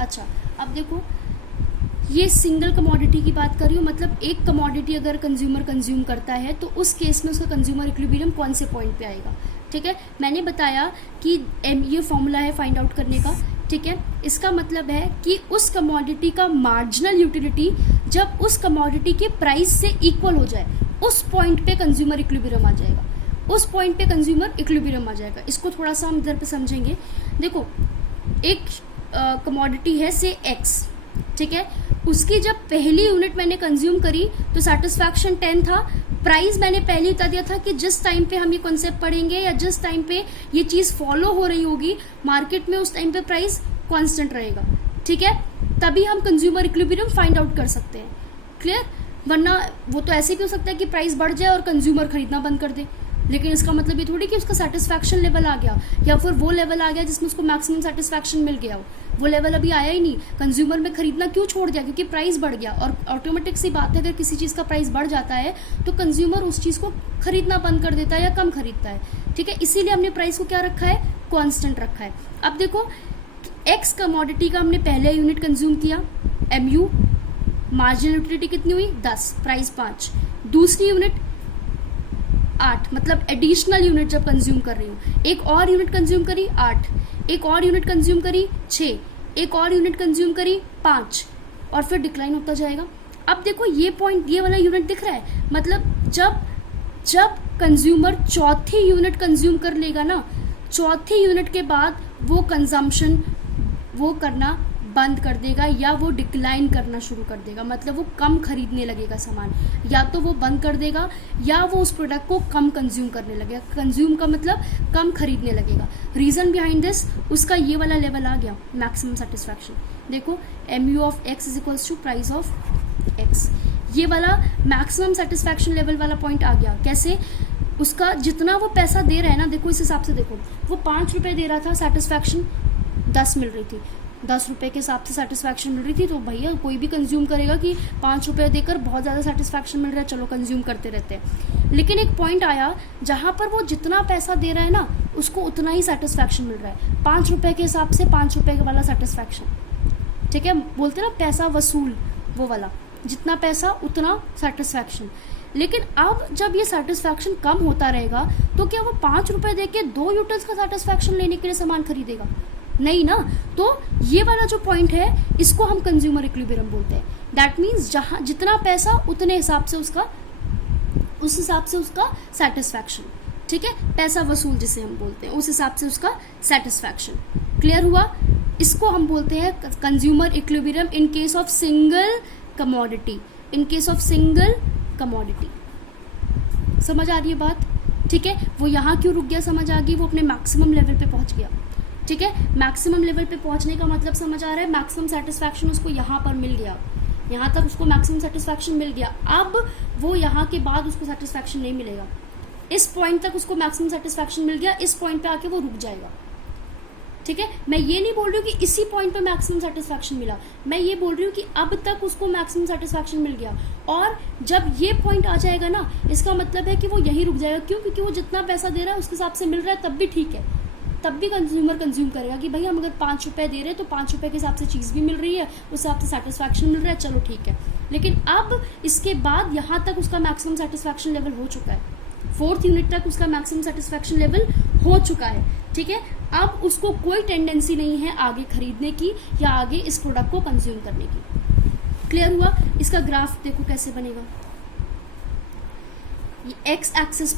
अच्छा, अब देखो ये सिंगल कमोडिटी की बात कर रही हूँ, मतलब एक कमोडिटी अगर कंज्यूमर कंज्यूम करता है तो उस केस में उसका कंज्यूमर इक्विलिब्रियम कौन से पॉइंट पे आएगा। ठीक है, मैंने बताया कि ये फॉर्मूला है फाइंड आउट करने का। ठीक है, इसका मतलब है कि उस कमोडिटी का मार्जिनल यूटिलिटी जब उस कमोडिटी के प्राइस से इक्वल हो जाए उस पॉइंट पे कंज्यूमर इक्विलिब्रियम आ जाएगा, उस पॉइंट पे कंज्यूमर इक्विलिब्रियम आ जाएगा। इसको थोड़ा सा हम इधर पे समझेंगे। देखो एक कमोडिटी है से एक्स, ठीक है, उसकी जब पहली यूनिट मैंने कंज्यूम करी तो सेटिस्फैक्शन 10 था। प्राइस मैंने पहले बता दिया था कि जिस टाइम पे हम ये कॉन्सेप्ट पढ़ेंगे या जिस टाइम पे ये चीज़ फॉलो हो रही होगी मार्केट में, उस टाइम पे प्राइस कांस्टेंट रहेगा। ठीक है, तभी हम कंज्यूमर इक्विलिब्रियम फाइंड आउट कर सकते हैं। क्लियर, वरना वो तो ऐसे भी हो सकता है कि प्राइस बढ़ जाए और कंज्यूमर खरीदना बंद कर दे, लेकिन इसका मतलब ये थोड़ी कि उसका सेटिस्फैक्शन लेवल आ गया या फिर वो लेवल आ गया जिसमें उसको मैक्सिमम सेटिस्फैक्शन मिल गया हो। वो लेवल अभी आया ही नहीं, कंज्यूमर में खरीदना क्यों छोड़ दिया, क्योंकि प्राइस बढ़ गया। और ऑटोमेटिक सी बात है, अगर किसी चीज़ का प्राइस बढ़ जाता है तो कंज्यूमर उस चीज़ को खरीदना बंद कर देता है या कम खरीदता है। ठीक है, इसीलिए हमने प्राइस को क्या रखा है, कांस्टेंट रखा है। अब देखो एक्स कमोडिटी का हमने पहले यूनिट कंज्यूम किया MU, मार्जिनल यूटिलिटी कितनी हुई 10, प्राइस 5, दूसरी यूनिट 8, मतलब एडिशनल यूनिट जब कंज्यूम कर रही हूँ, एक और यूनिट कंज्यूम करी 8, एक और यूनिट कंज्यूम करी 6, एक और यूनिट कंज्यूम करी 5, और फिर डिक्लाइन होता जाएगा। अब देखो ये पॉइंट, ये वाला यूनिट दिख रहा है, मतलब जब कंज्यूमर चौथी यूनिट कंज्यूम कर लेगा ना, चौथी यूनिट के बाद वो कंजम्पशन वो करना बंद कर देगा या वो डिक्लाइन करना शुरू कर देगा, मतलब वो कम खरीदने लगेगा सामान, या तो वो बंद कर देगा या वो उस प्रोडक्ट को कम कंज्यूम करने लगेगा। कंज्यूम का मतलब कम खरीदने लगेगा। रीज़न बिहाइंड दिस, उसका ये वाला लेवल आ गया मैक्सिमम सेटिस्फैक्शन। देखो MU of x is equals to price of x, ये वाला मैक्सिमम सेटिस्फैक्शन लेवल वाला पॉइंट आ गया। कैसे, उसका जितना वो पैसा दे रहा है ना, देखो इस हिसाब से, देखो वो 5 रुपये दे रहा था, सेटिस्फैक्शन 10 मिल रही थी, 10 रुपये के हिसाब से सेटिस्फैक्शन मिल रही थी, तो भैया कोई भी कंज्यूम करेगा कि 5 रुपये देकर बहुत ज़्यादा सेटिस्फैक्शन मिल रहा है, चलो कंज्यूम करते रहते हैं। लेकिन एक पॉइंट आया जहाँ पर वो जितना पैसा दे रहा है ना उसको उतना ही सेटिस्फैक्शन मिल रहा है, 5 रुपये के हिसाब से 5 रुपये वाला सेटिस्फैक्शन। ठीक है, बोलते ना पैसा वसूल, वो वाला, जितना पैसा उतना सेटिस्फैक्शन। लेकिन अब जब ये सेटिस्फैक्शन कम होता रहेगा तो क्या वो 5 रुपये दे के 2 यूटिल्स का सेटिस्फैक्शन लेने के लिए सामान खरीदेगा? नहीं ना। तो ये वाला जो पॉइंट है इसको हम कंज्यूमर इक्विलिब्रियम बोलते हैं। दैट मीन्स जहाँ जितना पैसा उतने हिसाब से उसका, उस हिसाब से उसका सेटिस्फैक्शन। ठीक है, पैसा वसूल जिसे हम बोलते हैं, उस हिसाब से उसका सेटिस्फैक्शन। क्लियर हुआ? इसको हम बोलते हैं consumer equilibrium in case of single commodity, in case of single commodity. समझ आ रही है बात? ठीक है, वो यहाँ क्यों रुक गया समझ आ गई, वो अपने मैक्सिमम लेवल पे पहुँच गया। ठीक है, मैक्सिमम लेवल पे पहुंचने का मतलब समझ आ रहा है, मैक्सिमम सेटिस्फैक्शन उसको यहाँ पर मिल गया, यहाँ तक उसको मैक्सिमम सेटिस्फैक्शन मिल गया। अब वो यहाँ के बाद उसको सेटिस्फैक्शन नहीं मिलेगा, इस पॉइंट तक उसको मैक्सिमम सेटिस्फैक्शन मिल गया, इस पॉइंट पे आके वो रुक जाएगा। ठीक है, मैं ये नहीं बोल रही हूँ कि इसी पॉइंट पे मैक्सिमम सेटिस्फैक्शन मिला, मैं ये बोल रही हूँ कि अब तक उसको मैक्सिमम सेटिस्फैक्शन मिल गया, और जब ये पॉइंट आ जाएगा ना, इसका मतलब है कि वो यहीं रुक जाएगा। क्यों? क्योंकि वो जितना पैसा दे रहा है उसके हिसाब से मिल रहा है, तब भी ठीक है, तब भी कंज्यूमर कंज्यूम करेगा कि भाई हम अगर 5 रुपये दे रहे हैं तो 5 रुपये के हिसाब से चीज़ भी मिल रही है, उस हिसाब से सेटिस्फैक्शन मिल रहा है, चलो ठीक है। लेकिन अब इसके बाद यहाँ तक उसका मैक्सिमम सेटिस्फैक्शन लेवल हो चुका है, 4th यूनिट तक उसका मैक्सिमम सेटिस्फैक्शन लेवल हो चुका है। ठीक है, अब उसको कोई टेंडेंसी नहीं है आगे खरीदने की या आगे इस प्रोडक्ट को कंज्यूम करने की। क्लियर हुआ? इसका ग्राफ देखो कैसे बनेगा। एक्स एक्सिस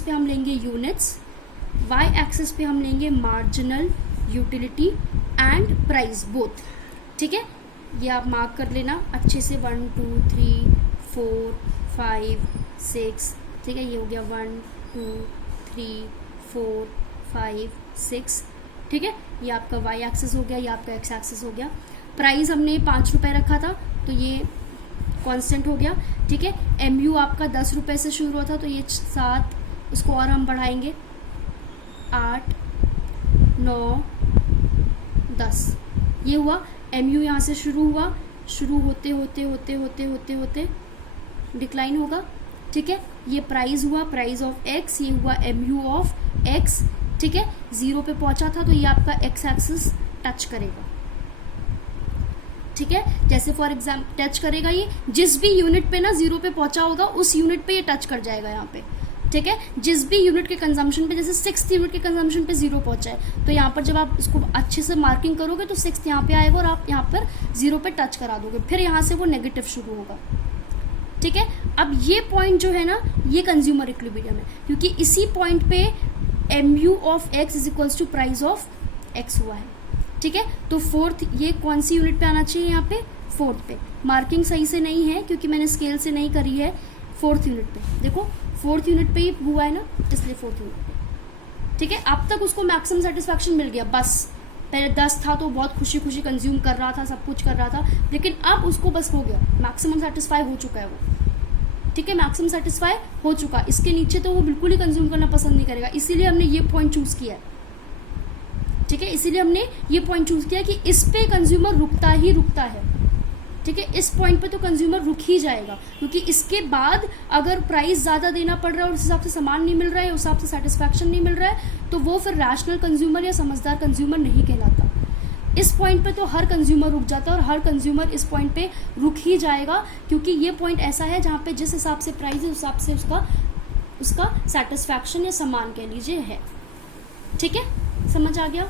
पे हम लेंगे यूनिट्स, वाई एक्सिस पे हम लेंगे marginal utility and price both. ठीक है, ये आप मार्क कर लेना अच्छे से, 1 2 3 4 5 6। ठीक है, ये हो गया 1 2 3 4 5 6। ठीक है, ये आपका वाई एक्सिस हो गया, ये आपका एक्स एक्सिस हो गया। प्राइस हमने 5 रुपये रखा था तो ये कांस्टेंट हो गया। ठीक है, MU आपका 10 रुपये से शुरू हुआ था तो ये 7, उसको और हम बढ़ाएंगे 8 9 10, ये हुआ। MU यहाँ से शुरू हुआ, शुरू होते होते होते होते होते होते डिक्लाइन होगा। ठीक है, ये प्राइस हुआ, प्राइस ऑफ x, ये हुआ MU ऑफ x। ठीक है, 0 पे पहुंचा था तो ये आपका x एक्सिस टच करेगा, ठीक है। जैसे फॉर एग्जाम्पल टच करेगा, ये जिस भी यूनिट पे ना 0 पे पहुंचा होगा उस यूनिट पे ये टच कर जाएगा यहाँ पे, ठीक है। जिस भी यूनिट के कंजम्पशन पे, जैसे 6th यूनिट के कंजम्पशन पे 0 पहुंचा है, तो यहाँ पर जब आप इसको अच्छे से मार्किंग करोगे तो 6th यहाँ पे आएगा और आप यहाँ पर 0 पे टच करा दोगे, फिर यहाँ से वो नेगेटिव शुरू होगा, ठीक है। अब ये पॉइंट जो है ना, ये कंज्यूमर इक्विलिब्रियम है, क्योंकि इसी पॉइंट पे mu of x is equals to price of x हुआ है, ठीक है। तो 4th, ये कौन सी यूनिट पे आना चाहिए, यहाँ पे 4th पे। मार्किंग सही से नहीं है क्योंकि मैंने स्केल से नहीं करी है। 4th यूनिट पे देखो, 4th यूनिट पे ही हुआ है ना, इसलिए 4th यूनिट पे, ठीक है। अब तक उसको मैक्सिमम सेटिस्फैक्शन मिल गया, बस पहले 10 था तो बहुत खुशी खुशी कंज्यूम कर रहा था, सब कुछ कर रहा था, लेकिन अब उसको बस हो गया, मैक्सिमम सेटिस्फाई हो चुका है वो, ठीक है। मैक्सिमम सेटिस्फाई हो चुका, इसके नीचे तो वो बिल्कुल ही कंज्यूम करना पसंद नहीं करेगा, इसीलिए हमने ये पॉइंट चूज किया है, ठीक है। इसीलिए हमने ये पॉइंट चूज किया कि इस पे कंज्यूमर रुकता ही रुकता है, ठीक है। इस पॉइंट पे तो कंज्यूमर रुक ही जाएगा, क्योंकि इसके बाद अगर प्राइस ज़्यादा देना पड़ रहा है और उस हिसाब से सामान नहीं मिल रहा है, उस हिसाब से सेटिस्फैक्शन नहीं मिल रहा है, तो वो फिर रैशनल कंज्यूमर या समझदार कंज्यूमर नहीं कहलाता। इस पॉइंट पे तो हर कंज्यूमर रुक जाता है और हर कंज्यूमर इस पॉइंट पे रुक ही जाएगा, क्योंकि ये पॉइंट ऐसा है जहाँ पे जिस हिसाब से प्राइस है उस हिसाब से उसका सेटिस्फैक्शन या सामान कह लीजिए है, ठीक है। समझ आ गया।